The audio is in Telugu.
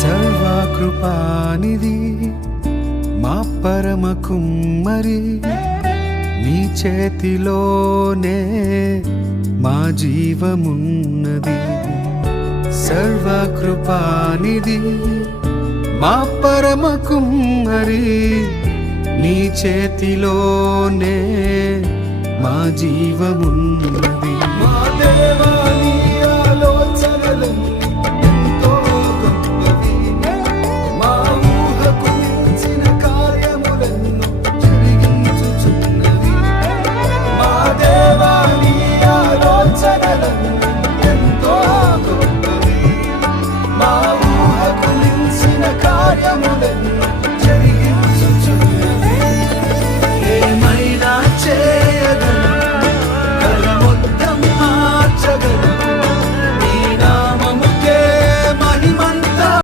సర్వకృపానిధి మా పరమ కుమ్మరి, నీ చేతిలోనే మా జీవమున్నది. సర్వకృపానిధి మా పరమ కుమ్మరి, నీ చేతిలోనే మా జీవమున్నది. మా దేవా